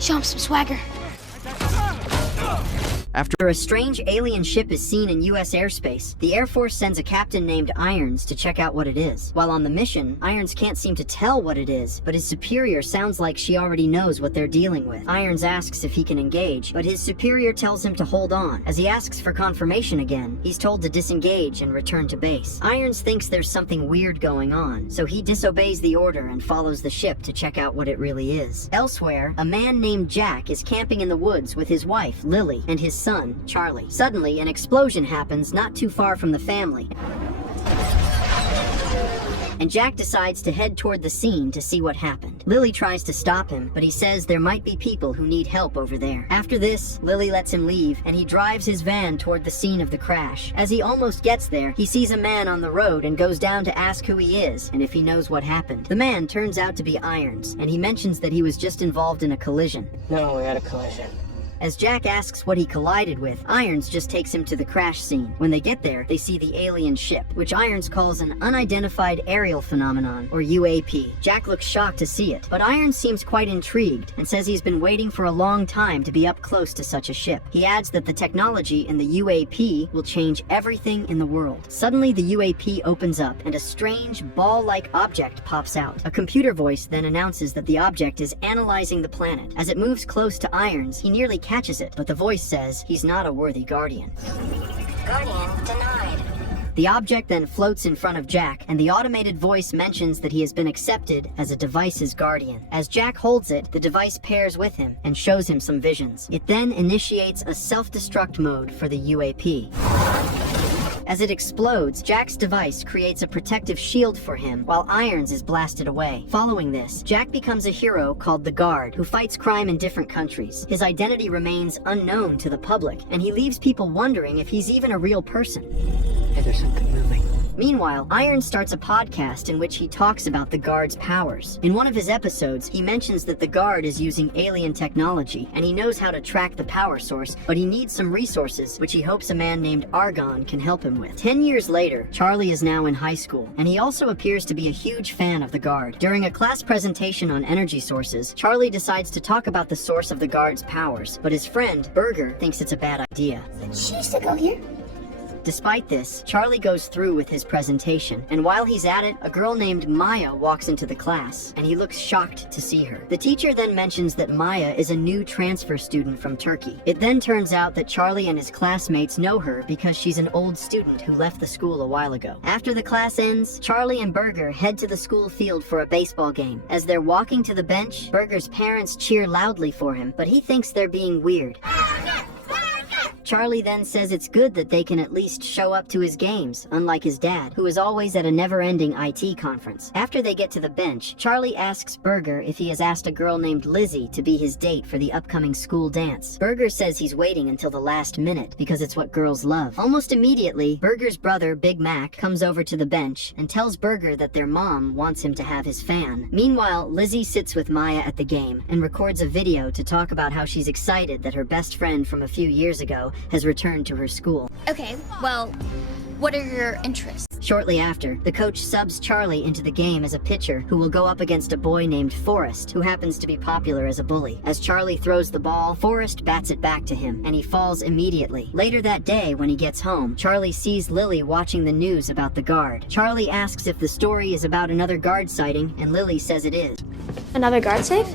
Show him some swagger. After a strange alien ship is seen in U.S. airspace, the Air Force sends a captain named Irons to check out what it is. While on the mission, Irons can't seem to tell what it is, but his superior sounds like she already knows what they're dealing with. Irons asks if he can engage, but his superior tells him to hold on. As he asks for confirmation again, he's told to disengage and return to base. Irons thinks there's something weird going on, so he disobeys the order and follows the ship to check out what it really is. Elsewhere, a man named Jack is camping in the woods with his wife, Lily, and his son, Charlie. Suddenly, an explosion happens not too far from the family, and Jack decides to head toward the scene to see what happened. Lily tries to stop him, but he says there might be people who need help over there. After this, Lily lets him leave, and he drives his van toward the scene of the crash. As he almost gets there, he sees a man on the road and goes down to ask who he is and if he knows what happened. The man turns out to be Irons, and he mentions that he was just involved in a collision. No, we had a collision. As Jack asks what he collided with, Irons just takes him to the crash scene. When they get there, they see the alien ship, which Irons calls an unidentified aerial phenomenon, or UAP. Jack looks shocked to see it, but Irons seems quite intrigued and says he's been waiting for a long time to be up close to such a ship. He adds that the technology in the UAP will change everything in the world. Suddenly, the UAP opens up and a strange ball-like object pops out. A computer voice then announces that the object is analyzing the planet. As it moves close to Irons, he nearly catches it, but the voice says he's not a worthy guardian. Guardian denied. The object then floats in front of Jack, and the automated voice mentions that he has been accepted as a device's guardian. As Jack holds it, the device pairs with him and shows him some visions. It then initiates a self-destruct mode for the UAP. As it explodes, Jack's device creates a protective shield for him while Irons is blasted away. Following this, Jack becomes a hero called the Guard, who fights crime in different countries. His identity remains unknown to the public, and he leaves people wondering if he's even a real person. Hey, there's something moving. Meanwhile, Irons starts a podcast in which he talks about the Guard's powers. In one of his episodes, he mentions that the Guard is using alien technology, and he knows how to track the power source, but he needs some resources, which he hopes a man named Argon can help him with. 10 years later, Charlie is now in high school, and he also appears to be a huge fan of the Guard. During a class presentation on energy sources, Charlie decides to talk about the source of the Guard's powers, but his friend, Burger, thinks it's a bad idea. She used to go here. Despite this, Charlie goes through with his presentation, and while he's at it, a girl named Maya walks into the class, and he looks shocked to see her. The teacher then mentions that Maya is a new transfer student from Turkey. It then turns out that Charlie and his classmates know her because she's an old student who left the school a while ago. After the class ends, Charlie and Burger head to the school field for a baseball game. As they're walking to the bench, Burger's parents cheer loudly for him, but he thinks they're being weird. Charlie then says it's good that they can at least show up to his games, unlike his dad, who is always at a never-ending IT conference. After they get to the bench, Charlie asks Burger if he has asked a girl named Lizzie to be his date for the upcoming school dance. Burger says he's waiting until the last minute because it's what girls love. Almost immediately, Burger's brother, Big Mac, comes over to the bench and tells Burger that their mom wants him to have his fan. Meanwhile, Lizzie sits with Maya at the game and records a video to talk about how she's excited that her best friend from a few years ago has returned to her school. Okay, well, what are your interests? Shortly after, the coach subs Charlie into the game as a pitcher who will go up against a boy named Forrest, who happens to be popular as a bully. As Charlie throws the ball, Forrest bats it back to him, and he falls immediately. Later that day, when he gets home, Charlie sees Lily watching the news about the Guard. Charlie asks if the story is about another Guard sighting, and Lily says it is. Another guard safe?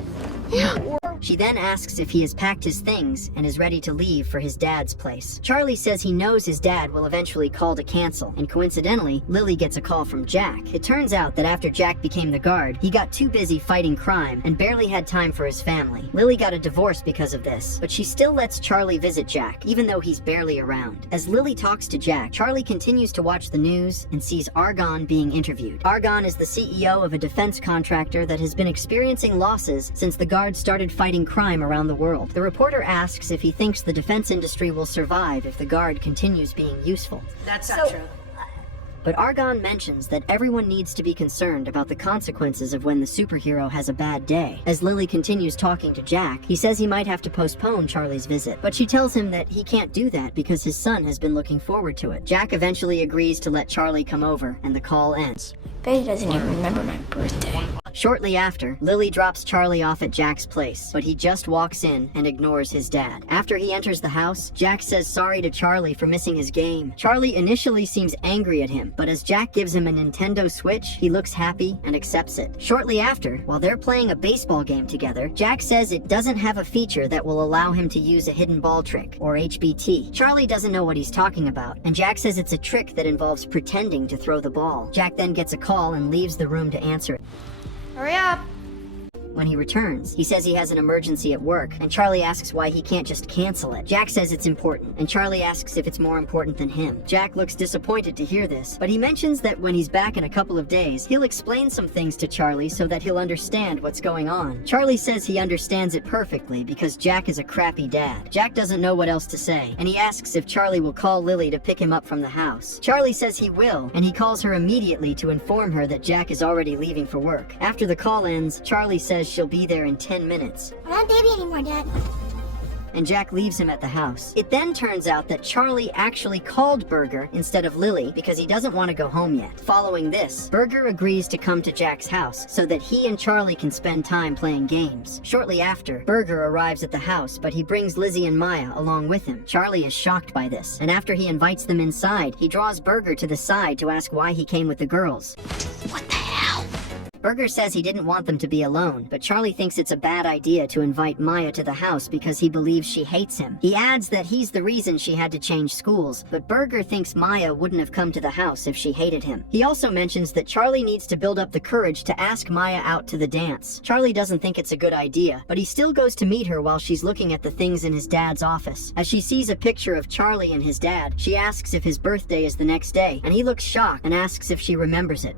She then asks if he has packed his things and is ready to leave for his dad's place. Charlie says he knows his dad will eventually call to cancel, and coincidentally, Lily gets a call from Jack. It turns out that after Jack became the Guard, he got too busy fighting crime and barely had time for his family. Lily got a divorce because of this, but she still lets Charlie visit Jack, even though he's barely around. As Lily talks to Jack, Charlie continues to watch the news and sees Argon being interviewed. Argon is the CEO of a defense contractor that has been experiencing losses since the Guard started fighting crime around the world. The reporter asks if he thinks the defense industry will survive if the Guard continues being useful. That's not true. But Argon mentions that everyone needs to be concerned about the consequences of when the superhero has a bad day. As Lily continues talking to Jack, he says he might have to postpone Charlie's visit, but she tells him that he can't do that because his son has been looking forward to it. Jack eventually agrees to let Charlie come over, and the call ends. Bet he doesn't even remember my birthday. Shortly after, Lily drops Charlie off at Jack's place, but he just walks in and ignores his dad. After he enters the house, Jack says sorry to Charlie for missing his game. Charlie initially seems angry at him, but as Jack gives him a Nintendo Switch, he looks happy and accepts it. Shortly after, while they're playing a baseball game together, Jack says it doesn't have a feature that will allow him to use a hidden ball trick, or HBT. Charlie doesn't know what he's talking about, and Jack says it's a trick that involves pretending to throw the ball. Jack then gets a call and leaves the room to answer it. Hurry up! When he returns, he says he has an emergency at work, and Charlie asks why he can't just cancel it. Jack says it's important, and Charlie asks if it's more important than him. Jack looks disappointed to hear this, but he mentions that when he's back in a couple of days, he'll explain some things to Charlie so that he'll understand what's going on. Charlie says he understands it perfectly because Jack is a crappy dad. Jack doesn't know what else to say, and he asks if Charlie will call Lily to pick him up from the house. Charlie says he will, and he calls her immediately to inform her that Jack is already leaving for work. After the call ends, Charlie says she'll be there in 10 minutes. I'm not a baby anymore, Dad. And Jack leaves him at the house. It then turns out that Charlie actually called Burger instead of Lily because he doesn't want to go home yet. Following this, Burger agrees to come to Jack's house so that he and Charlie can spend time playing games. Shortly after, Burger arrives at the house, but he brings Lizzie and Maya along with him. Charlie is shocked by this, and after he invites them inside, he draws Burger to the side to ask why he came with the girls. What the hell? Burger says he didn't want them to be alone, but Charlie thinks it's a bad idea to invite Maya to the house because he believes she hates him. He adds that he's the reason she had to change schools, but Burger thinks Maya wouldn't have come to the house if she hated him. He also mentions that Charlie needs to build up the courage to ask Maya out to the dance. Charlie doesn't think it's a good idea, but he still goes to meet her while she's looking at the things in his dad's office. As she sees a picture of Charlie and his dad, she asks if his birthday is the next day, and he looks shocked and asks if she remembers it.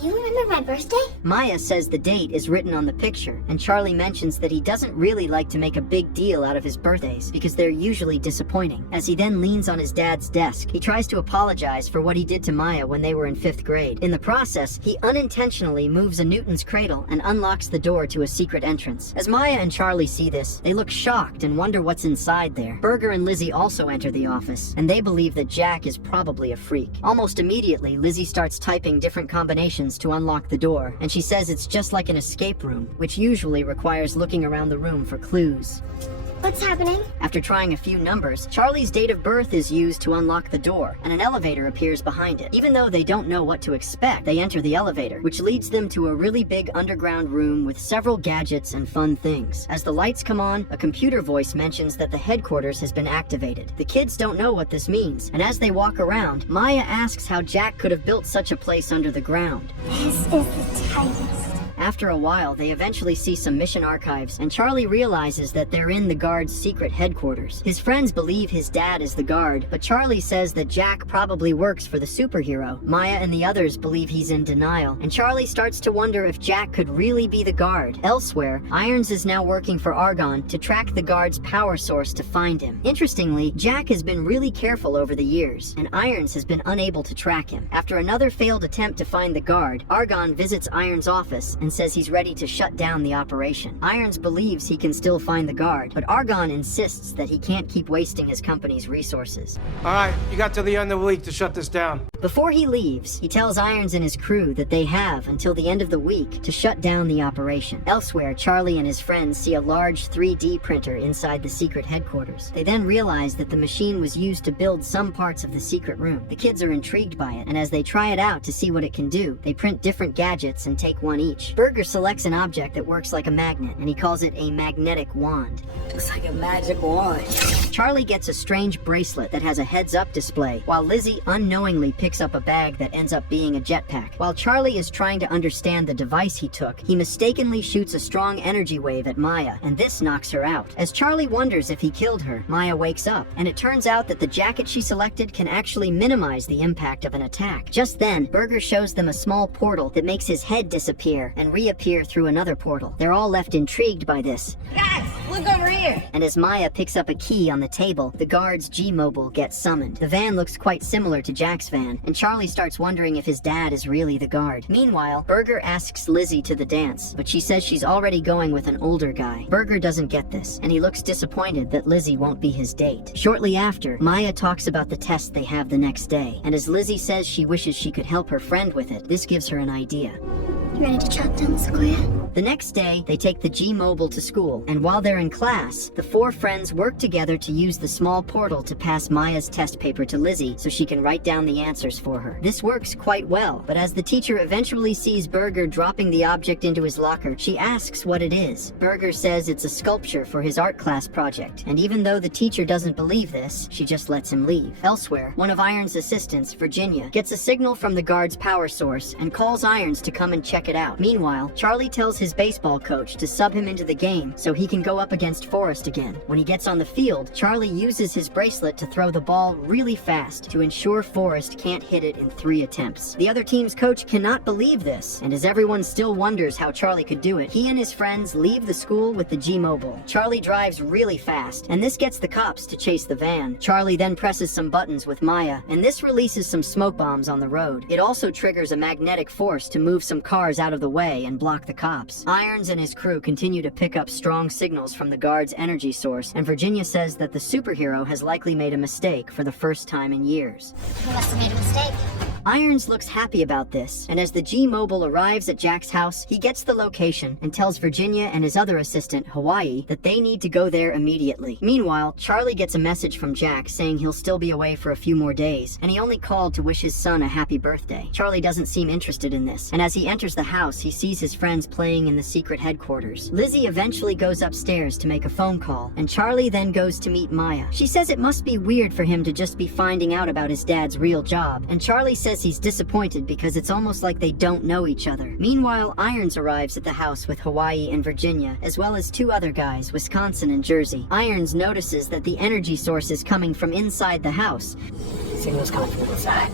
You remember my birthday? Maya says the date is written on the picture, and Charlie mentions that he doesn't really like to make a big deal out of his birthdays because they're usually disappointing. As he then leans on his dad's desk, he tries to apologize for what he did to Maya when they were in 5th grade. In the process, he unintentionally moves a Newton's cradle and unlocks the door to a secret entrance. As Maya and Charlie see this, they look shocked and wonder what's inside there. Burger and Lizzie also enter the office, and they believe that Jack is probably a freak. Almost immediately, Lizzie starts typing different combinations to unlock the door, and she says it's just like an escape room, which usually requires looking around the room for clues. What's happening? After trying a few numbers, Charlie's date of birth is used to unlock the door, and an elevator appears behind it. Even though they don't know what to expect, they enter the elevator, which leads them to a really big underground room with several gadgets and fun things. As the lights come on, a computer voice mentions that the headquarters has been activated. The kids don't know what this means, and as they walk around, Maya asks how Jack could have built such a place under the ground. This is the tightest. After a while, they eventually see some mission archives, and Charlie realizes that they're in the guard's secret headquarters. His friends believe his dad is the guard, but Charlie says that Jack probably works for the superhero. Maya and the others believe he's in denial, and Charlie starts to wonder if Jack could really be the guard. Elsewhere, Irons is now working for Argon to track the guard's power source to find him. Interestingly, Jack has been really careful over the years, and Irons has been unable to track him. After another failed attempt to find the guard, Argon visits Irons' office and says he's ready to shut down the operation. Irons believes he can still find the guard, but Argon insists that he can't keep wasting his company's resources. All right, you got till the end of the week to shut this down. Before he leaves, he tells Irons and his crew that they have until the end of the week to shut down the operation. Elsewhere, Charlie and his friends see a large 3D printer inside the secret headquarters. They then realize that the machine was used to build some parts of the secret room. The kids are intrigued by it, and as they try it out to see what it can do, they print different gadgets and take one each. Burger selects an object that works like a magnet, and he calls it a magnetic wand. Looks like a magic wand. Charlie gets a strange bracelet that has a heads-up display, while Lizzie unknowingly picks up a bag that ends up being a jetpack. While Charlie is trying to understand the device he took, he mistakenly shoots a strong energy wave at Maya, and this knocks her out. As Charlie wonders if he killed her, Maya wakes up, and it turns out that the jacket she selected can actually minimize the impact of an attack. Just then, Burger shows them a small portal that makes his head disappear and reappear through another portal. They're all left intrigued by this. Guys, Look over here. And as Maya picks up a key on the table, the guard's G-Mobile gets summoned. The van looks quite similar to Jack's van, and Charlie starts wondering if his dad is really the guard. Meanwhile, Burger asks Lizzie to the dance, but she says she's already going with an older guy. Burger doesn't get this, and he looks disappointed that Lizzie won't be his date. Shortly after, Maya talks about the test they have the next day, and as Lizzie says she wishes she could help her friend with it, this gives her an idea. You ready to chop down the square? The next day, they take the G-Mobile to school, and while they're in class, the four friends work together to use the small portal to pass Maya's test paper to Lizzie so she can write down the answers for her. This works quite well, but as the teacher eventually sees Burger dropping the object into his locker, she asks what it is. Burger says it's a sculpture for his art class project, and even though the teacher doesn't believe this, she just lets him leave. Elsewhere, one of Iron's assistants, Virginia, gets a signal from the guard's power source and calls Irons to come and check it out. Meanwhile, Charlie tells his baseball coach to sub him into the game so he can go up against Forrest again. When he gets on the field, Charlie uses his bracelet to throw the ball really fast to ensure Forrest can't hit it in 3 attempts. The other team's coach cannot believe this, and as everyone still wonders how Charlie could do it, he and his friends leave the school with the G-Mobile. Charlie drives really fast, and this gets the cops to chase the van. Charlie then presses some buttons with Maya, and this releases some smoke bombs on the road. It also triggers a magnetic force to move some cars out of the way and block the cops. Irons and his crew continue to pick up strong signals from the guard's energy source, and Virginia says that the superhero has likely made a mistake for the first time in years. You must have made a mistake. Irons looks happy about this, and as the G-Mobile arrives at Jack's house, he gets the location and tells Virginia and his other assistant, Hawaii, that they need to go there immediately. Meanwhile, Charlie gets a message from Jack saying he'll still be away for a few more days, and he only called to wish his son a happy birthday. Charlie doesn't seem interested in this, and as he enters the house, he sees his friends playing in the secret headquarters. Lizzie eventually goes upstairs to make a phone call, and Charlie then goes to meet Maya. She says it must be weird for him to just be finding out about his dad's real job, and Charlie says he's disappointed because it's almost like they don't know each other. Meanwhile, Irons arrives at the house with Hawaii and Virginia, as well as 2 other guys, Wisconsin and Jersey. Irons notices that the energy source is coming from inside the house, Signal's coming from inside.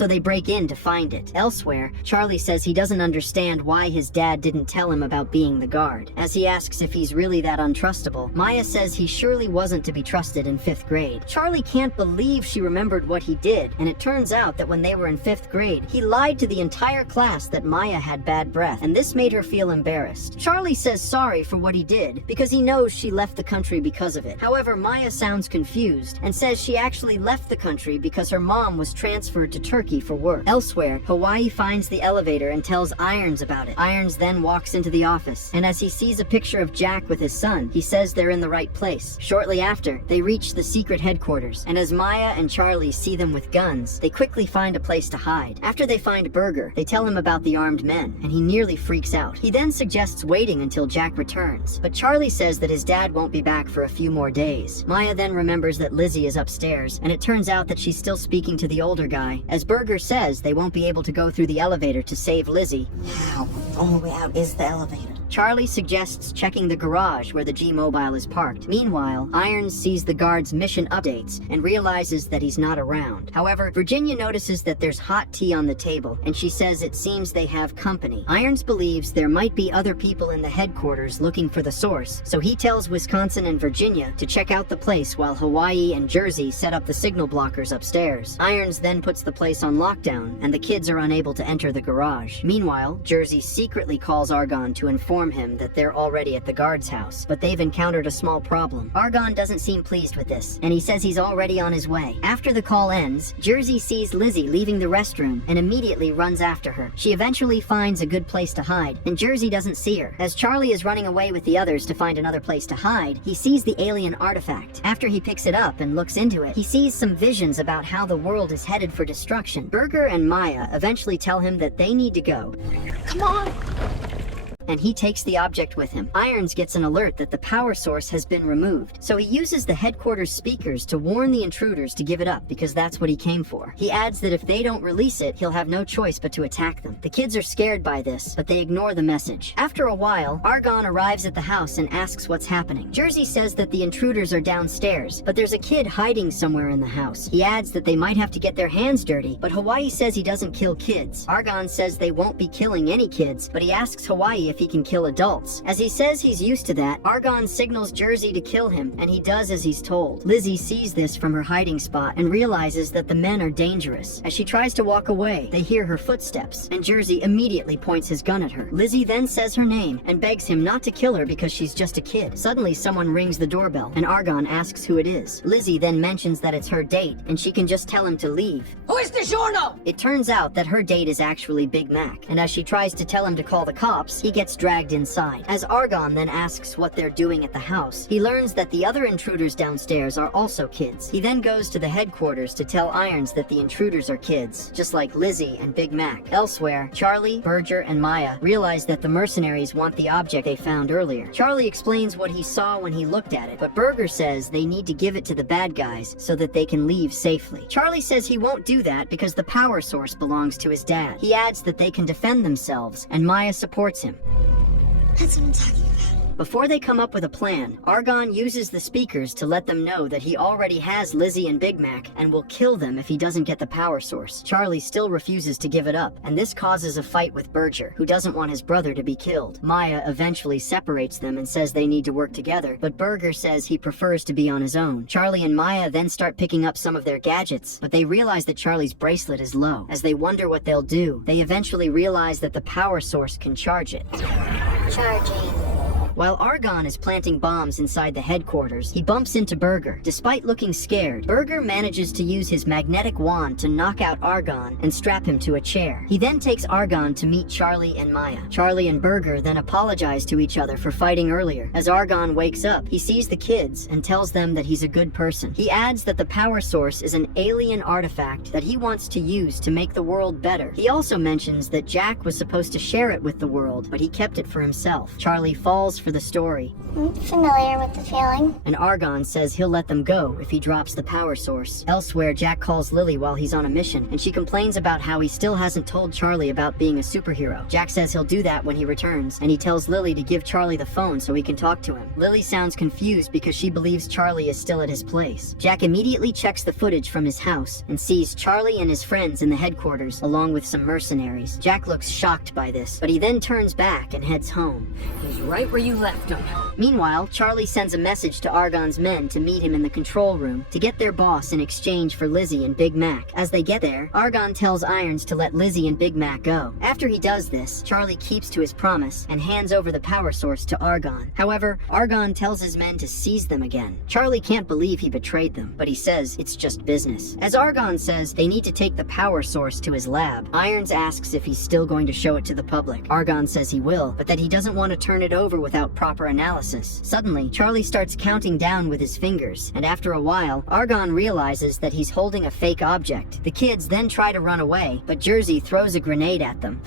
so they break in to find it. Elsewhere, Charlie says he doesn't understand why his dad didn't tell him about being the guard. As he asks if he's really that untrustable, Maya says he surely wasn't to be trusted in 5th grade. Charlie can't believe she remembered what he did, and it turns out that when they were in 5th grade, he lied to the entire class that Maya had bad breath, and this made her feel embarrassed. Charlie says sorry for what he did, because he knows she left the country because of it. However, Maya sounds confused, and says she actually left the country because her mom was transferred to Turkey for work. Elsewhere, Hawaii finds the elevator and tells Irons about it. Irons then walks into the office, and as he sees a picture of Jack with his son, he says they're in the right place. Shortly after, they reach the secret headquarters, and as Maya and Charlie see them with guns, they quickly find a place to hide. After they find Burger, they tell him about the armed men, and he nearly freaks out. He then suggests waiting until Jack returns, but Charlie says that his dad won't be back for a few more days. Maya then remembers that Lizzie is upstairs, and it turns out that she's still speaking to the older guy. As Burger says they won't be able to go through the elevator to save Lizzie, Now, the only way out is the elevator. Charlie suggests checking the garage where the G-Mobile is parked. Meanwhile, Irons sees the guard's mission updates and realizes that he's not around. However, Virginia notices that there's hot tea on the table, and she says it seems they have company. Irons believes there might be other people in the headquarters looking for the source, so he tells Wisconsin and Virginia to check out the place while Hawaii and Jersey set up the signal blockers upstairs. Irons then puts the place on lockdown, and the kids are unable to enter the garage. Meanwhile, Jersey secretly calls Argon to inform him that they're already at the guard's house, but they've encountered a small problem. Argon doesn't seem pleased with this, and he says he's already on his way. After the call ends, Jersey sees Lizzie leaving the restroom and immediately runs after her. She eventually finds a good place to hide, and Jersey doesn't see her. As Charlie is running away with the others to find another place to hide, he sees the alien artifact. After he picks it up and looks into it, he sees some visions about how the world is headed for destruction. Burger and Maya eventually tell him that they need to go. Come on. And he takes the object with him. Irons gets an alert that the power source has been removed, so he uses the headquarters speakers to warn the intruders to give it up because that's what he came for. He adds that if they don't release it, he'll have no choice but to attack them. The kids are scared by this, but they ignore the message. After a while, Argon arrives at the house and asks what's happening. Jersey says that the intruders are downstairs, but there's a kid hiding somewhere in the house. He adds that they might have to get their hands dirty, but Hawaii says he doesn't kill kids. Argon says they won't be killing any kids, but he asks Hawaii if he can kill adults. As he says he's used to that, Argon signals Jersey to kill him, and he does as he's told. Lizzie sees this from her hiding spot and realizes that the men are dangerous. As she tries to walk away, they hear her footsteps, and Jersey immediately points his gun at her. Lizzie then says her name and begs him not to kill her because she's just a kid. Suddenly, someone rings the doorbell, and Argon asks who it is. Lizzie then mentions that it's her date, and she can just tell him to leave. Who is the journal? It turns out that her date is actually Big Mac, and as she tries to tell him to call the cops, he gets dragged inside. As Argon then asks what they're doing at the house, he learns that the other intruders downstairs are also kids. He then goes to the headquarters to tell Irons that the intruders are kids, just like Lizzie and Big Mac. Elsewhere, Charlie, Berger, and Maya realize that the mercenaries want the object they found earlier. Charlie explains what he saw when he looked at it, but Berger says they need to give it to the bad guys so that they can leave safely. Charlie says he won't do that because the power source belongs to his dad. He adds that they can defend themselves, and Maya supports him. That's what I'm talking about. Before they come up with a plan, Argon uses the speakers to let them know that he already has Lizzie and Big Mac and will kill them if he doesn't get the power source. Charlie still refuses to give it up, and this causes a fight with Berger, who doesn't want his brother to be killed. Maya eventually separates them and says they need to work together, but Berger says he prefers to be on his own. Charlie and Maya then start picking up some of their gadgets, but they realize that Charlie's bracelet is low. As they wonder what they'll do, they eventually realize that the power source can charge it. Charging. While Argon is planting bombs inside the headquarters, he bumps into Berger. Despite looking scared, Berger manages to use his magnetic wand to knock out Argon and strap him to a chair. He then takes Argon to meet Charlie and Maya. Charlie and Berger then apologize to each other for fighting earlier. As Argon wakes up, he sees the kids and tells them that he's a good person. He adds that the power source is an alien artifact that he wants to use to make the world better. He also mentions that Jack was supposed to share it with the world, but he kept it for himself. Charlie falls for the story, I'm familiar with the feeling. and Argon says he'll let them go if he drops the power source. Elsewhere, Jack calls Lily while he's on a mission, and she complains about how he still hasn't told Charlie about being a superhero. Jack says he'll do that when he returns, and he tells Lily to give Charlie the phone so he can talk to him. Lily sounds confused because she believes Charlie is still at his place. Jack immediately checks the footage from his house and sees Charlie and his friends in the headquarters along with some mercenaries. Jack looks shocked by this, but he then turns back and heads home. He's right where you left him. Meanwhile, Charlie sends a message to Argon's men to meet him in the control room to get their boss in exchange for Lizzie and Big Mac. As they get there, Argon tells Irons to let Lizzie and Big Mac go. After he does this, Charlie keeps to his promise and hands over the power source to Argon. However, Argon tells his men to seize them again. Charlie can't believe he betrayed them, but he says it's just business. As Argon says they need to take the power source to his lab, Irons asks if he's still going to show it to the public. Argon says he will, but that he doesn't want to turn it over without proper analysis. Suddenly, Charlie starts counting down with his fingers, and after a while, Argon realizes that he's holding a fake object. The kids then try to run away, but Jersey throws a grenade at them.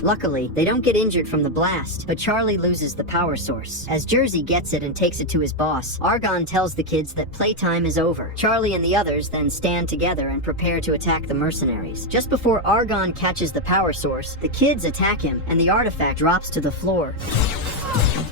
Luckily, they don't get injured from the blast, but Charlie loses the power source. As Jersey gets it and takes it to his boss, Argon tells the kids that playtime is over. Charlie and the others then stand together and prepare to attack the mercenaries. Just before Argon catches the power source, the kids attack him, and the artifact drops to the floor.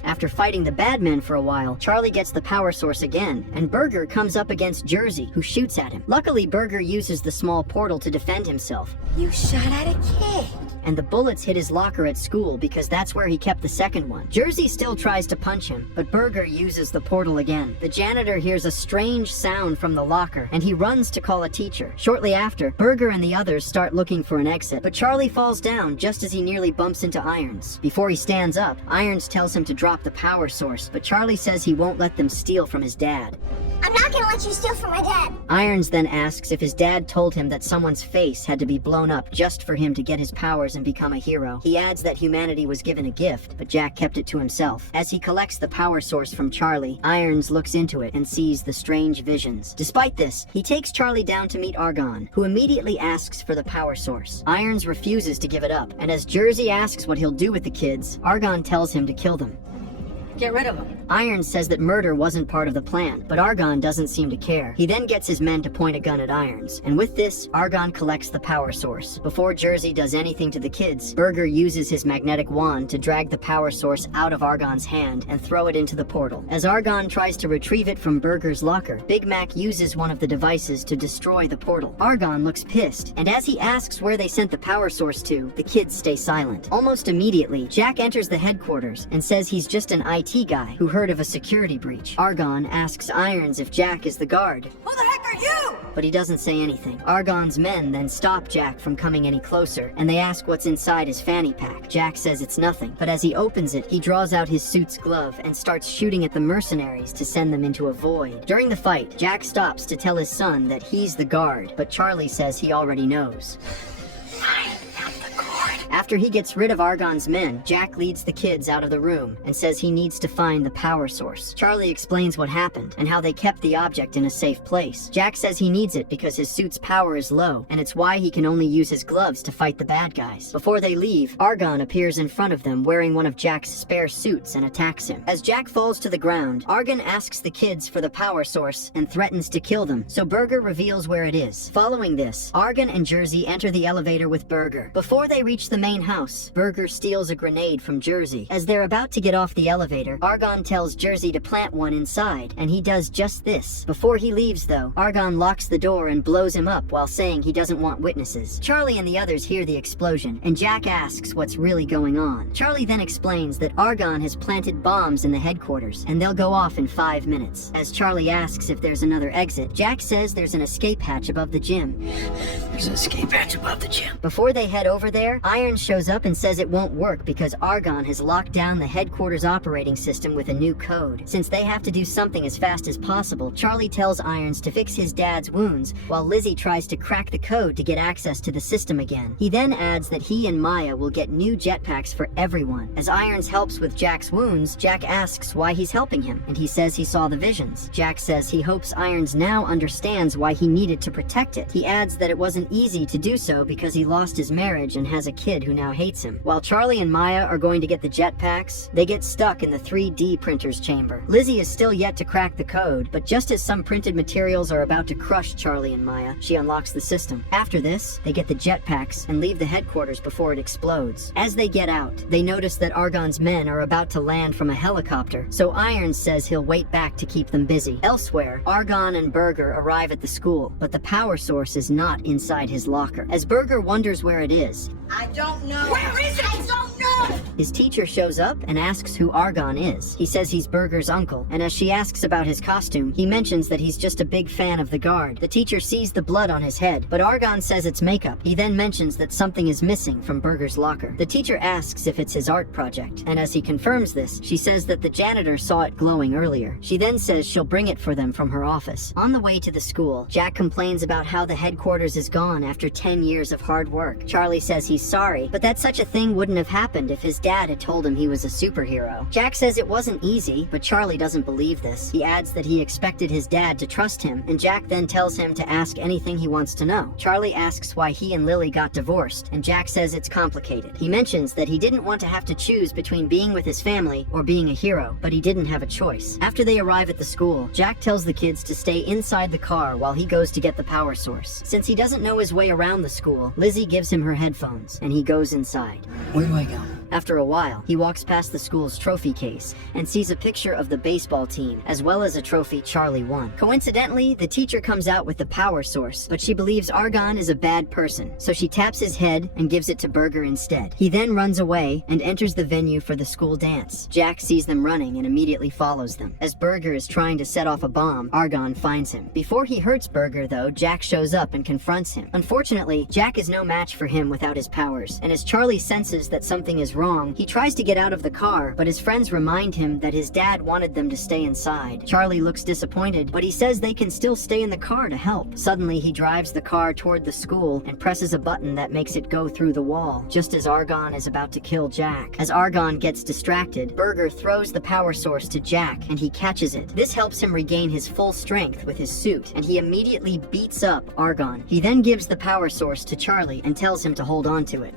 After fighting the bad men for a while, Charlie gets the power source again, and Berger comes up against Jersey, who shoots at him. Luckily, Berger uses the small portal to defend himself, You shot at a kid. and the bullets hit his locker at school because that's where he kept the second one. Jersey still tries to punch him, but Berger uses the portal again. The janitor hears a strange sound from the locker, and he runs to call a teacher. Shortly after, Berger and the others start looking for an exit, but Charlie falls down just as he nearly bumps into Irons. Before he stands up, Irons tells him to drop the power source, but Charlie says he won't let them steal from his dad. I'm not gonna let you steal from my dad. Irons then asks if his dad told him that someone's face had to be blown up just for him to get his powers and become a hero. He adds that humanity was given a gift, but Jack kept it to himself. As he collects the power source from Charlie, Irons looks into it and sees the strange visions. Despite this, he takes Charlie down to meet Argon, who immediately asks for the power source. Irons refuses to give it up, and as Jersey asks what he'll do with the kids, Argon tells him to kill them. Get rid of him. Irons says that murder wasn't part of the plan, but Argon doesn't seem to care. He then gets his men to point a gun at Irons, and with this, Argon collects the power source. Before Jersey does anything to the kids, Berger uses his magnetic wand to drag the power source out of Argon's hand and throw it into the portal. As Argon tries to retrieve it from Berger's locker, Big Mac uses one of the devices to destroy the portal. Argon looks pissed, and as he asks where they sent the power source to, the kids stay silent. Almost immediately, Jack enters the headquarters and says he's just an IT guy who heard of a security breach. Argon asks Irons if Jack is the guard, Who the heck are you? but he doesn't say anything. Argon's men then stop Jack from coming any closer, and they ask what's inside his fanny pack. Jack says it's nothing, but as he opens it, he draws out his suit's glove and starts shooting at the mercenaries to send them into a void. During the fight, Jack stops to tell his son that he's the guard, but Charlie says he already knows. After he gets rid of Argon's men, Jack leads the kids out of the room and says he needs to find the power source. Charlie explains what happened and how they kept the object in a safe place. Jack says he needs it because his suit's power is low, and it's why he can only use his gloves to fight the bad guys. Before they leave, Argon appears in front of them wearing one of Jack's spare suits and attacks him. As Jack falls to the ground, Argon asks the kids for the power source and threatens to kill them, so Berger reveals where it is. Following this, Argon and Jersey enter the elevator with Berger. Before they reach the main house, Berger steals a grenade from Jersey. As they're about to get off the elevator, Argon tells Jersey to plant one inside, and he does just this. Before he leaves, though, Argon locks the door and blows him up while saying he doesn't want witnesses. Charlie and the others hear the explosion, and Jack asks what's really going on. Charlie then explains that Argon has planted bombs in the headquarters, and they'll go off in 5 minutes. As Charlie asks if there's another exit, Jack says there's an escape hatch above the gym. There's an escape hatch above the gym. Before they head over there, Irons shows up and says it won't work because Argon has locked down the headquarters operating system with a new code. Since they have to do something as fast as possible, Charlie tells Irons to fix his dad's wounds while Lizzie tries to crack the code to get access to the system again. He then adds that he and Maya will get new jetpacks for everyone. As Irons helps with Jack's wounds, Jack asks why he's helping him, and he says he saw the visions. Jack says he hopes Irons now understands why he needed to protect it. He adds that it wasn't easy to do so because he lost his marriage and has a kid who now hates him. While Charlie and Maya are going to get the jetpacks, they get stuck in the 3D printer's chamber. Lizzie is still yet to crack the code, but just as some printed materials are about to crush Charlie and Maya, she unlocks the system. After this, they get the jetpacks and leave the headquarters before it explodes. As they get out, they notice that Argon's men are about to land from a helicopter, so Irons says he'll wait back to keep them busy. Elsewhere, Argon and Berger arrive at the school, but the power source is not inside his locker. As Berger wonders where it is, I don't know. Where is it? I don't know! his teacher shows up and asks who Argon is. He says he's Berger's uncle, and as she asks about his costume, he mentions that he's just a big fan of the guard. The teacher sees the blood on his head, but Argon says it's makeup. He then mentions that something is missing from Berger's locker. The teacher asks if it's his art project, and as he confirms this, she says that the janitor saw it glowing earlier. She then says she'll bring it for them from her office. On the way to the school, Jack complains about how the headquarters is gone after 10 years of hard work. Charlie says he's sorry, but that such a thing wouldn't have happened if his dad had told him he was a superhero. Jack says it wasn't easy, but Charlie doesn't believe this. He adds that he expected his dad to trust him, and Jack then tells him to ask anything he wants to know. Charlie asks why he and Lily got divorced, and Jack says it's complicated. He mentions that he didn't want to have to choose between being with his family or being a hero, but he didn't have a choice. After they arrive at the school, Jack tells the kids to stay inside the car while he goes to get the power source. Since he doesn't know his way around the school, Lizzie gives him her headphones, and he goes inside. Where do I go? After a while, he walks past the school's trophy case and sees a picture of the baseball team, as well as a trophy Charlie won. Coincidentally, the teacher comes out with the power source, but she believes Argon is a bad person, so she taps his head and gives it to Berger instead. He then runs away and enters the venue for the school dance. Jack sees them running and immediately follows them. As Berger is trying to set off a bomb, Argon finds him. Before he hurts Berger, though, Jack shows up and confronts him. Unfortunately, Jack is no match for him without his powers, and as Charlie senses that something is wrong, he tries to get out of the car, but his friends remind him that his dad wanted them to stay inside. Charlie looks disappointed, but he says they can still stay in the car to help. Suddenly, he drives the car toward the school and presses a button that makes it go through the wall, just as Argon is about to kill Jack. As Argon gets distracted, Berger throws the power source to Jack, and he catches it. This helps him regain his full strength with his suit, and he immediately beats up Argon. He then gives the power source to Charlie and tells him to hold on to it.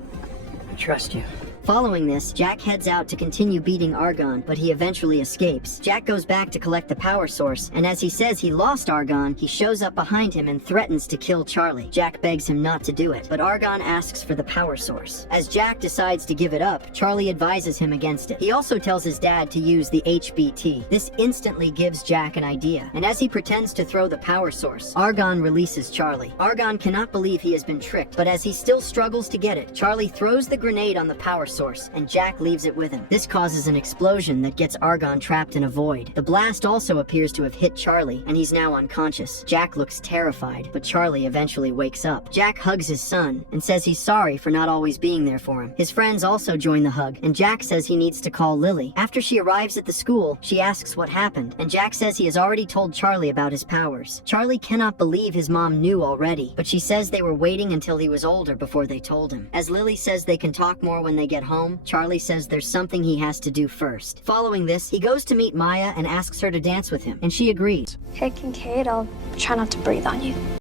I trust you. Following this, Jack heads out to continue beating Argon, but he eventually escapes. Jack goes back to collect the power source, and as he says he lost Argon, he shows up behind him and threatens to kill Charlie. Jack begs him not to do it, but Argon asks for the power source. As Jack decides to give it up, Charlie advises him against it. He also tells his dad to use the HBT. This instantly gives Jack an idea, and as he pretends to throw the power source, Argon releases Charlie. Argon cannot believe he has been tricked, but as he still struggles to get it, Charlie throws the grenade on the power source, and Jack leaves it with him. This causes an explosion that gets Argon trapped in a void. The blast also appears to have hit Charlie, and he's now unconscious. Jack looks terrified, but Charlie eventually wakes up. Jack hugs his son, and says he's sorry for not always being there for him. His friends also join the hug, and Jack says he needs to call Lily. After she arrives at the school, she asks what happened, and Jack says he has already told Charlie about his powers. Charlie cannot believe his mom knew already, but she says they were waiting until he was older before they told him. As Lily says they can talk more when they get home, Charlie says there's something he has to do first. Following this, he goes to meet Maya and asks her to dance with him, and she agrees. Hey, Kincaid, I'll try not to breathe on you.